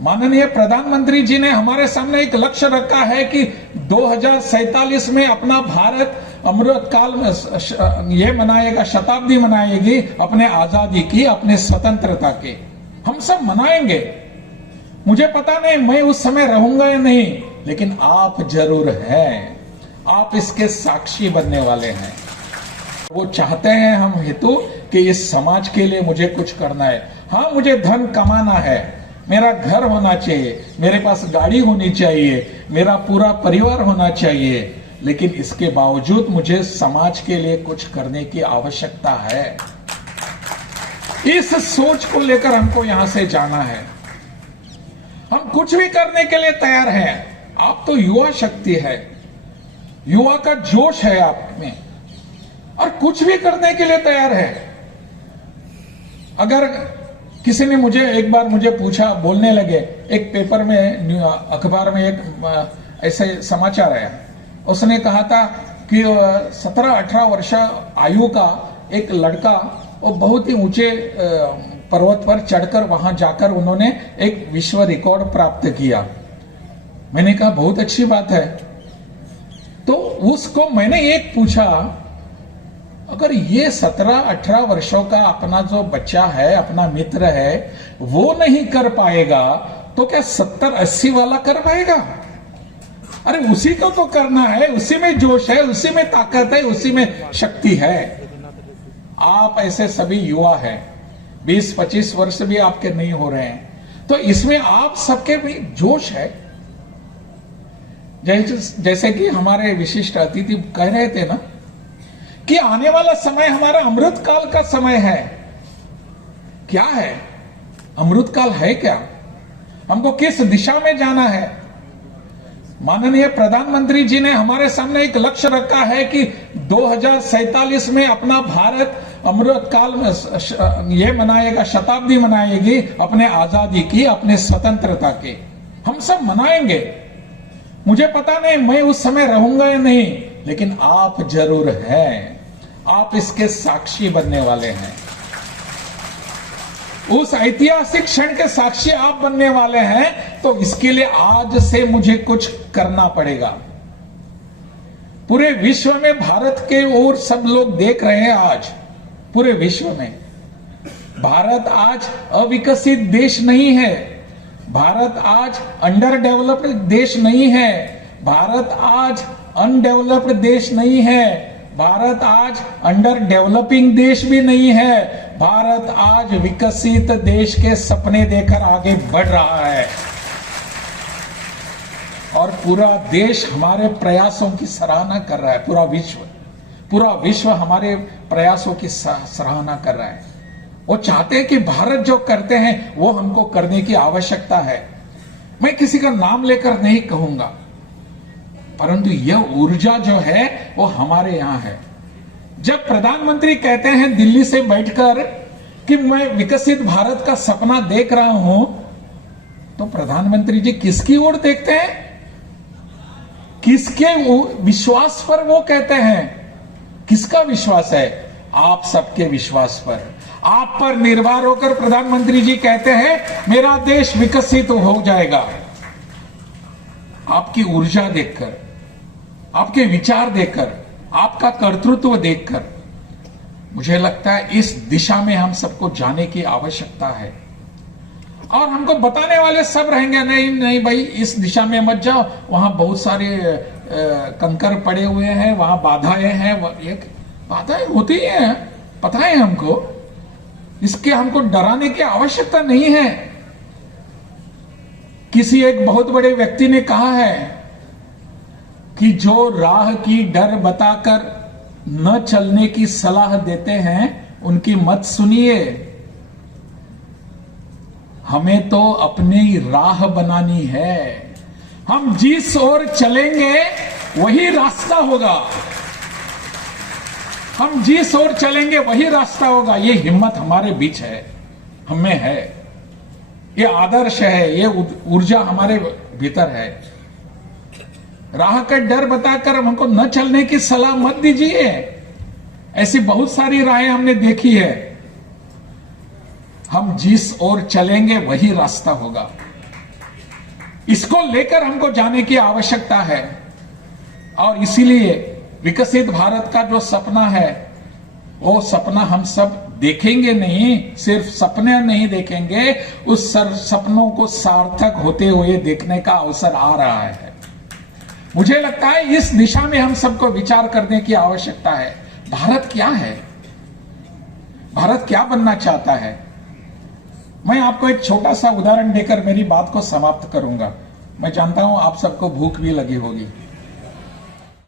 माननीय प्रधानमंत्री जी ने हमारे सामने एक लक्ष्य रखा है कि 2047 में अपना भारत अमृत काल में ये मनाएगा, शताब्दी मनाएगी अपने आजादी की, अपने स्वतंत्रता की। हम सब मनाएंगे। मुझे पता नहीं मैं उस समय रहूंगा या नहीं, लेकिन आप जरूर हैं। आप इसके साक्षी बनने वाले हैं। वो चाहते हैं हम हेतु कि इस समाज के लिए मुझे कुछ करना है। हाँ, मुझे धन कमाना है, मेरा घर होना चाहिए, मेरे पास गाड़ी होनी चाहिए, मेरा पूरा परिवार होना चाहिए, लेकिन इसके बावजूद मुझे समाज के लिए कुछ करने की आवश्यकता है। इस सोच को लेकर हमको यहां से जाना है। हम कुछ भी करने के लिए तैयार हैं। आप तो युवा शक्ति है, युवा का जोश है आप में, और कुछ भी करने के लिए तैयार है। अगर किसी ने एक बार मुझे पूछा, बोलने लगे, एक पेपर में, अखबार में एक ऐसे समाचार आया, उसने कहा था कि 17-18 वर्ष आयु का एक लड़का, वो बहुत ही ऊंचे पर्वत पर चढ़कर वहां जाकर उन्होंने एक विश्व रिकॉर्ड प्राप्त किया। मैंने कहा बहुत अच्छी बात है। तो उसको मैंने एक पूछा, अगर ये 17-18 वर्षों का अपना जो बच्चा है, अपना मित्र है, वो नहीं कर पाएगा तो क्या 70-80 वाला कर पाएगा? अरे उसी को तो करना है, उसी में जोश है, उसी में ताकत है, उसी में शक्ति है। आप ऐसे सभी युवा हैं, 20-25 वर्ष भी आपके नहीं हो रहे हैं, तो इसमें आप सबके भी जोश है। जैसे कि हमारे विशिष्ट अतिथि कह रहे थे ना कि आने वाला समय हमारा अमृत काल का समय है। क्या है अमृत काल? है क्या? हमको किस दिशा में जाना है? माननीय प्रधानमंत्री जी ने हमारे सामने एक लक्ष्य रखा है कि 2047 में अपना भारत अमृत काल में ये मनाएगा, शताब्दी मनाएगी अपने आजादी की, अपने स्वतंत्रता की। हम सब मनाएंगे। मुझे पता नहीं मैं उस समय रहूंगा या नहीं, लेकिन आप जरूर हैं। आप इसके साक्षी बनने वाले हैं। उस ऐतिहासिक क्षण के साक्षी आप बनने वाले हैं, तो इसके लिए आज से मुझे कुछ करना पड़ेगा। पूरे विश्व में भारत के ओर सब लोग देख रहे हैं। आज पूरे विश्व में भारत आज अविकसित देश नहीं है, भारत आज अंडर डेवलप्ड देश नहीं है, भारत आज अनडेवलप्ड देश नहीं है, भारत आज अंडर डेवलपिंग देश भी नहीं है। भारत आज विकसित देश के सपने देकर आगे बढ़ रहा है, और पूरा देश हमारे प्रयासों की सराहना कर रहा है। पूरा विश्व हमारे प्रयासों की सराहना कर रहा है। वो चाहते हैं कि भारत जो करते हैं वो हमको करने की आवश्यकता है। मैं किसी का नाम लेकर नहीं कहूंगा, परंतु यह ऊर्जा जो है वो हमारे यहां है। जब प्रधानमंत्री कहते हैं दिल्ली से बैठकर कि मैं विकसित भारत का सपना देख रहा हूं, तो प्रधानमंत्री जी किसकी ओर देखते हैं? किसके विश्वास पर वो कहते हैं? किसका विश्वास है? आप सबके विश्वास पर। आप पर निर्भर होकर प्रधानमंत्री जी कहते हैं मेरा देश विकसित हो जाएगा। आपकी ऊर्जा देखकर, आपके विचार देखकर, आपका कर्तृत्व देखकर मुझे लगता है इस दिशा में हम सबको जाने की आवश्यकता है। और हमको बताने वाले सब रहेंगे, नहीं नहीं भाई इस दिशा में मत जाओ, वहां बहुत सारे कंकर पड़े हुए हैं, वहां बाधाएं हैं। बाधाएं होती हैं, पता है हमको। इसके हमको डराने की आवश्यकता नहीं है। किसी एक बहुत बड़े व्यक्ति ने कहा है कि जो राह की डर बताकर न चलने की सलाह देते हैं उनकी मत सुनिए। हमें तो अपनी राह बनानी है। हम जिस ओर चलेंगे वही रास्ता होगा। हम जिस ओर चलेंगे वही रास्ता होगा। ये हिम्मत हमारे बीच है, हमें है। ये आदर्श है, ये ऊर्जा हमारे भीतर है। राह का डर बताकर हमको न चलने की सलाह मत दीजिए। ऐसी बहुत सारी राहें हमने देखी है। हम जिस ओर चलेंगे वही रास्ता होगा। इसको लेकर हमको जाने की आवश्यकता है। और इसीलिए विकसित भारत का जो सपना है, वो सपना हम सब देखेंगे नहीं, सिर्फ सपने नहीं देखेंगे, उस सपनों को सार्थक होते हुए देखने का अवसर आ रहा है। मुझे लगता है इस दिशा में हम सबको विचार करने की आवश्यकता है। भारत क्या है? भारत क्या बनना चाहता है? मैं आपको एक छोटा सा उदाहरण देकर मेरी बात को समाप्त करूंगा। मैं जानता हूं आप सबको भूख भी लगी होगी।